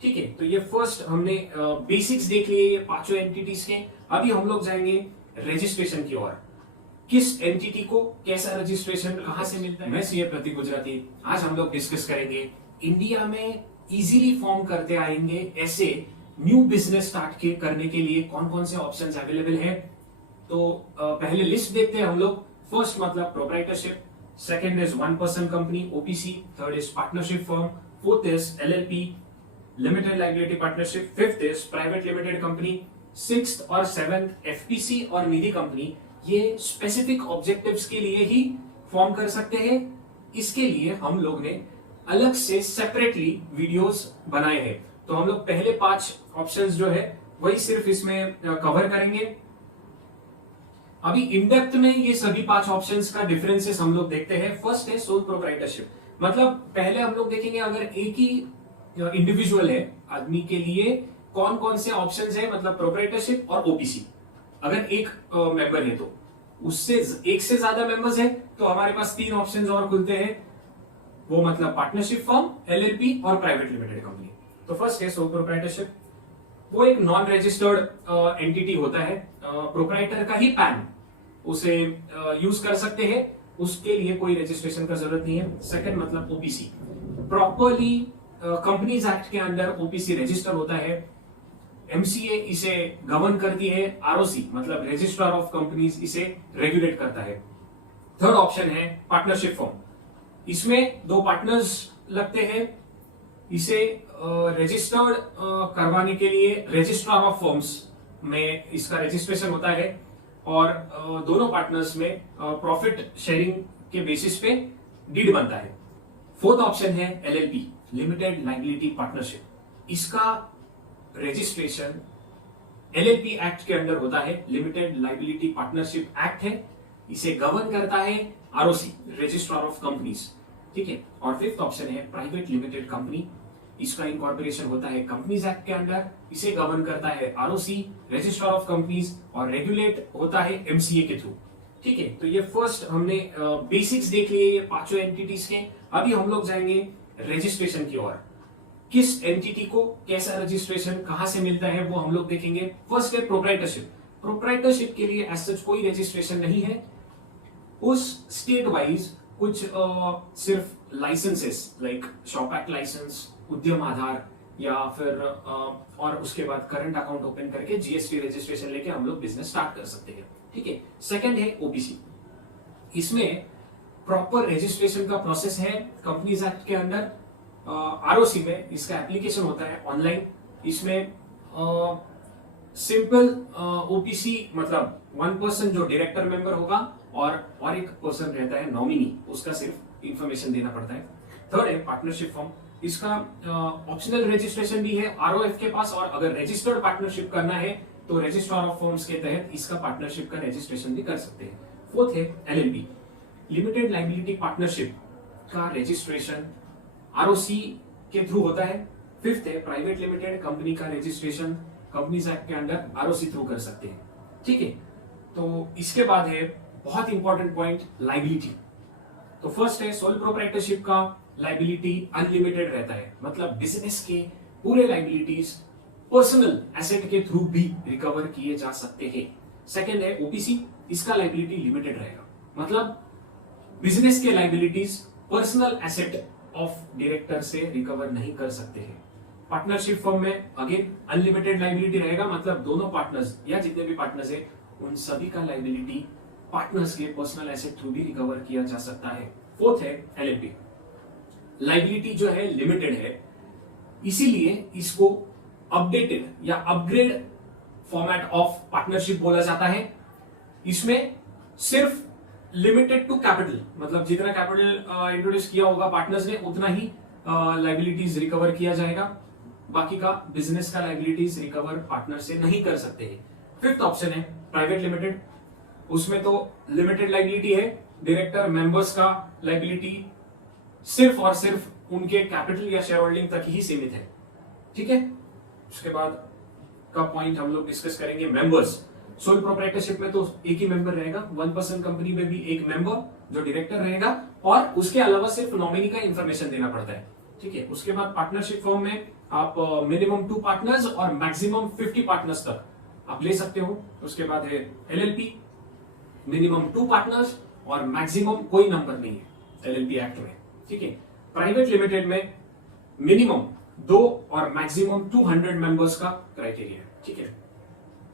ठीक है, तो ये फर्स्ट हमने बेसिक्स देख लिए ये पांचों एंटिटीज के। अभी हम लोग जाएंगे रजिस्ट्रेशन की ओर। किस एंटिटी को कैसा रजिस्ट्रेशन कहां से मिलता है। मैं सीए प्रतीक गुजराती। आज हम लोग डिस्कस करेंगे इंडिया में इजीली फॉर्म करते आएंगे ऐसे न्यू बिजनेस स्टार्ट के करने के लिए कौन कौन से ऑप्शंस अवेलेबल है। तो पहले लिस्ट देखते हैं हम लोग। फर्स्ट मतलब proprietorship, second is one person company OPC, third is partnership firm, fourth is LLP limited liability partnership, fifth is private limited company, sixth और सेवेंथ एफपीसी और निधि कंपनी। ये स्पेसिफिक ऑब्जेक्टिव्स के लिए ही फॉर्म कर सकते हैं। इसके लिए हम लोग ने अलग से सेपरेटली वीडियोस बनाए हैं। तो हम लोग पहले 5 ऑप्शंस जो है वही सिर्फ इसमें कवर करेंगे। अभी इन डेप्थ में ये सभी 5 ऑप्शंस का डिफरेंसेस हम लोग देखते हैं। फर्स्ट है सोल प्रोप्राइटरशिप। मतलब पहले हम लोग देखेंगे अगर एक ही इंडिविजुअल है आदमी के लिए कौन कौन से ऑप्शंस है, मतलब प्रोप्राइटरशिप और ओपीसी। अगर एक मेंबर है तो उससे एक से ज्यादा मेंबर्स है तो हमारे पास 3 ऑप्शंस और खुलते हैं, वो मतलब पार्टनरशिप फर्म, एलएलपी और प्राइवेट लिमिटेड कंपनी। तो फर्स्ट है सोल प्रोप्राइटरशिप। वो एक नॉन रजिस्टर्ड एंटिटी होता है, प्रोप्राइटर का ही पैन उसे यूज कर सकते हैं, उसके लिए कोई रजिस्ट्रेशन का जरूरत नहीं है। सेकंड मतलब ओपीसी, प्रॉपरली कंपनीज एक्ट के अंडर ओपीसी रजिस्टर होता है। एमसीए इसे गवर्न करती है, आरओसी मतलब रजिस्ट्रार ऑफ कंपनीज इसे रेगुलेट करता है। थर्ड ऑप्शन है पार्टनरशिप फर्म। इसमें 2 पार्टनर्स लगते हैं। इसे रजिस्टर्ड करवाने के लिए रजिस्ट्रार ऑफ फर्म्स में इसका रजिस्ट्रेशन होता है और दोनों पार्टनर्स में प्रॉफिट शेयरिंग के बेसिस पे डीड बनता है। फोर्थ ऑप्शन है एलएलपी लिमिटेड लाइबिलिटी पार्टनरशिप। इसका रजिस्ट्रेशन एलएलपी एक्ट के अंडर होता है, लिमिटेड लाइबिलिटी पार्टनरशिप एक्ट है। इसे गवर्न करता है आरओसी रजिस्ट्रार ऑफ कंपनीज, ठीक है। और फिफ्थ ऑप्शन है प्राइवेट लिमिटेड कंपनी। इसका इनकॉर्पोरेशन होता है कंपनीज एक्ट के अंडर, इसे गवर्न करता है आरओसी रजिस्ट्रार ऑफ कंपनीज और रेगुलेट होता है एमसीए के थ्रू, ठीक है। तो ये फर्स्ट हमने बेसिक्स देख लिए ये पांचों एंटिटीज के। अभी हम लोग जाएंगे रजिस्ट्रेशन की ओर। किस एंटिटी को कैसा रजिस्ट्रेशन कहां से मिलता है वो हम लोग देखेंगे। फर्स्ट है प्रोप्राइटरशिप। प्रोप्राइटरशिप के लिए एज सच कोई रजिस्ट्रेशन नहीं है। उस स्टेट वाइज कुछ सिर्फ licenses like shop act license, Udyam Aadhaar या फिर और उसके बाद करंट अकाउंट ओपन करके जीएसटी रजिस्ट्रेशन लेके हम लोग बिजनेस स्टार्ट कर सकते हैं, ठीक है। सेकंड है ओपीसी। इसमें प्रॉपर रजिस्ट्रेशन का प्रोसेस है कंपनीज एक्ट के अंडर। आरओसी में इसका एप्लीकेशन होता है ऑनलाइन। इसमें सिंपल ओपीसी मतलब 1 पर्सन जो डायरेक्टर मेंबर होगा और एक पर्सन रहता है नॉमिनी, उसका सिर्फ इंफॉर्मेशन देना पड़ता है। थर्ड है पार्टनरशिप फर्म। इसका ऑप्शनल रजिस्ट्रेशन भी है आरओएफ के पास, और अगर रजिस्टर्ड पार्टनरशिप करना है तो रजिस्ट्रार ऑफ फर्म्स के तहत इसका पार्टनरशिप का रजिस्ट्रेशन भी कर सकते हैं। फोर्थ है एलएलपी लिमिटेड लाइबिलिटी पार्टनरशिप का रजिस्ट्रेशन आरओसी के थ्रू होता है। फिफ्थ है प्राइवेट लिमिटेड कंपनी का रजिस्ट्रेशन कंपनीज एक्ट के अंडर आरओसी थ्रू कर सकते हैं, ठीक है। तो इसके बाद है बहुत इंपॉर्टेंट पॉइंट लाइबिलिटी। तो फर्स्ट है सोल प्रोप्राइटरशिप का लाइबिलिटी अनलिमिटेड रहता है, मतलब बिजनेस के पूरे लाइबिलिटीज पर्सनल एसेट के थ्रू भी रिकवर किए जा सकते हैं। सेकंड है ओपीसी। इसका लाइबिलिटी लिमिटेड रहेगा, मतलब बिजनेस के liabilities personal asset of director से रिकवर नहीं कर सकते हैं। पार्टनरशिप फर्म में अगेन अनलिमिटेड लाइबिलिटी रहेगा, मतलब दोनों पार्टनर्स या जितने भी पार्टनर्स है उन सभी का लाइबिलिटी पार्टनर्स के पर्सनल एसेट थ्रू भी रिकवर किया जा सकता है। फोर्थ है एलएलपी। लाइबिलिटी जो है लिमिटेड है, इसीलिए इसको अपडेटेड या अपग्रेड फॉर्मेट ऑफ पार्टनरशिप बोला जाता है। इसमें सिर्फ लिमिटेड टू कैपिटल, मतलब जितना कैपिटल इंट्रोड्यूस किया होगा पार्टनर्स ने उतना ही लाइबिलिटीज रिकवर किया जाएगा, बाकी का बिजनेस का लाइबिलिटीज रिकवर पार्टनर से नहीं कर सकते हैं। फिफ्थ ऑप्शन है प्राइवेट लिमिटेड। उसमें तो लिमिटेड लाइबिलिटी है, डायरेक्टर मेंबर्स का लाइबिलिटी सिर्फ और सिर्फ उनके कैपिटल या शेयर होल्डिंग तक ही सीमित है, ठीक है। उसके बाद का पॉइंट हम लोग डिस्कस करेंगे मेंबर्स। सोल प्रोप्राइटरशिप में तो एक ही मेंबर रहेगा, 1 पर्सन कंपनी में भी एक मेंबर जो डायरेक्टर रहेगा और उसके अलावा सिर्फ नॉमिनी का इंफॉर्मेशन देना पड़ता है, ठीक है। उसके बाद पार्टनरशिप फर्म में आप मिनिमम 2 पार्टनर्स और मैक्सिमम 50 पार्टनर्स तक आप ले सकते हो। उसके बाद है एलएलपी, मिनिमम 2 पार्टनर्स और मैक्सिमम कोई नंबर नहीं है एलएलपी एक्ट में, ठीक है। प्राइवेट लिमिटेड में मिनिमम 2 और मैक्सिमम 200 मेंबर्स का क्राइटेरिया है, ठीक है।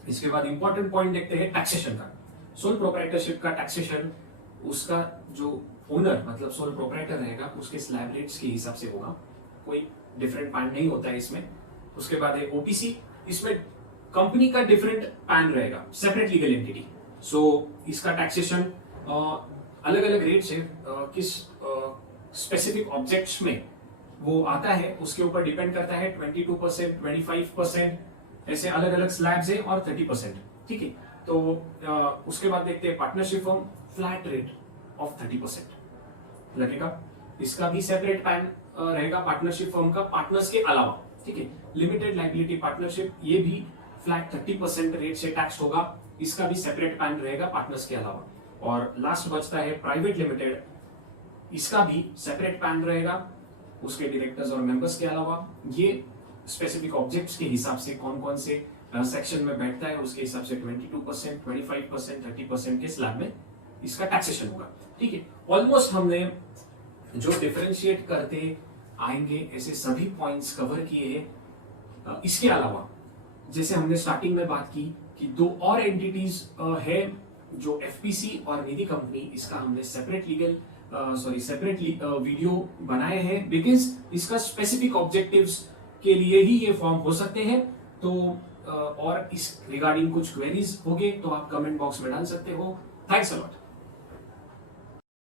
इसके बाद इंपॉर्टेंट पॉइंट देखते हैं टैक्सेशन का। सोल प्रोप्राइटरशिप का टैक्सेशन उसका जो ओनर मतलब सोल प्रोप्राइटर रहेगा उसके स्लैब रेट्स के हिसाब से होगा, कोई डिफरेंट पैन नहीं होता है इसमें। उसके बाद है ओपीसी, इसमें कंपनी का डिफरेंट पैन रहेगा, सेपरेट लीगल एंटिटी। सो इसका टैक्सेशन अलग अलग रेट्स है, किस स्पेसिफिक ऑब्जेक्ट्स में वो आता है उसके ऊपर डिपेंड करता है। 22%, 25% ऐसे अलग अलग स्लैब्स है और 30%, ठीक है। तो उसके बाद देखते हैं partnership form, flat rate of 30% लगेगा। इसका भी सेपरेट पैन रहेगा पार्टनरशिप फर्म का पार्टनर्स के अलावा, ठीक है। लिमिटेड लाइबिलिटी पार्टनरशिप, ये भी फ्लैट 30% रेट से टैक्स होगा, इसका भी सेपरेट पैन रहेगा पार्टनर्स के अलावा। और लास्ट बचता है प्राइवेट लिमिटेड, इसका भी सेपरेट पैन रहेगा उसके डायरेक्टर्स और मेंबर्स के अलावा। ये स्पेसिफिक ऑब्जेक्ट्स के हिसाब से कौन कौन से सेक्शन में बैठता है उसके हिसाब से 22%, 25%, 30% के स्लैब में इसका टैक्सेशन होगा, ठीक है। ऑलमोस्ट हमने जो डिफरेंशिएट करते आएंगे ऐसे सभी पॉइंट्स कवर किए हैं। इसके अलावा जैसे हमने स्टार्टिंग में बात की कि 2 और एंटिटीज है जो एफपीसी और निधि कंपनी, इसका हमने सेपरेट वीडियो बनाए हैं बिकॉज इसका स्पेसिफिक ऑब्जेक्टिव्स के लिए ही ये फॉर्म हो सकते हैं। तो और इस रिगार्डिंग कुछ क्वेरीज होंगे तो आप कमेंट बॉक्स में डाल सकते हो। Thanks a lot.